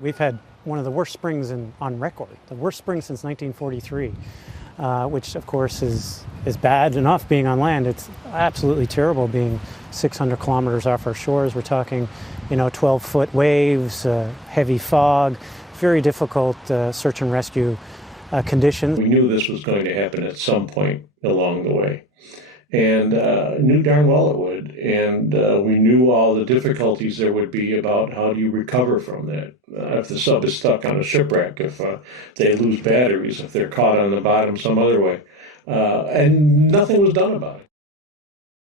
We've had one of the worst springs on record, the worst spring since 1943, which of course is bad enough being on land. It's absolutely terrible being 600 kilometers off our shores. We're talking, 12-foot waves, heavy fog, very difficult search and rescue conditions. We knew this was going to happen at some point along the way, and knew darn well it would. And we knew all the difficulties there would be about how do you recover from that. If the sub is stuck on a shipwreck, if they lose batteries, if they're caught on the bottom some other way. And nothing was done about it.